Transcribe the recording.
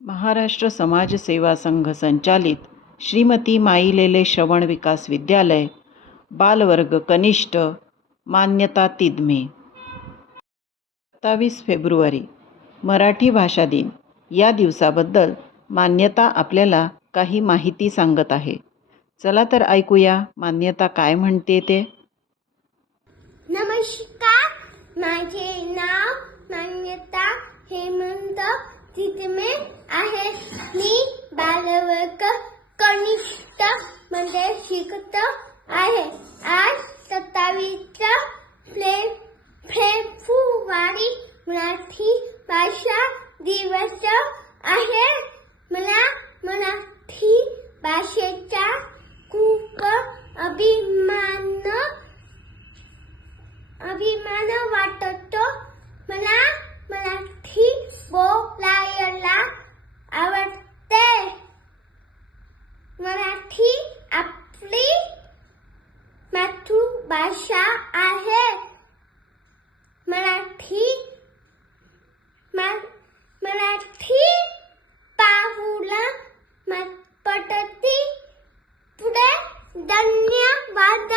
महाराष्ट्र समाजसेवा संघ संचालित श्रीमती माईलेले श्रवण विकास विद्यालय बालवर्ग कनिष्ठ मान्यता तिदमे. सत्तावीस फेब्रुवारी मराठी भाषा दिन. या दिवसाबद्दल मान्यता आपल्याला काही माहिती सांगत आहे. चला तर ऐकूया मान्यता काय म्हणते ते. नमस्कार माझे नाव मान्यता हेमंत तिदमे. आहे. मी बालवर्ग कनिष्ठ म्हणजे शिकत आहे. आज सत्तावीस फ्ले फेब्रुवारी मराठी भाषा दिवस आहे. मला मराठी भाषेचा खूप अभिमान अभिमान वाटतो. मला भाषा आहे. मराठी मराठी पाहुला पटती पुढे धन्यवाद.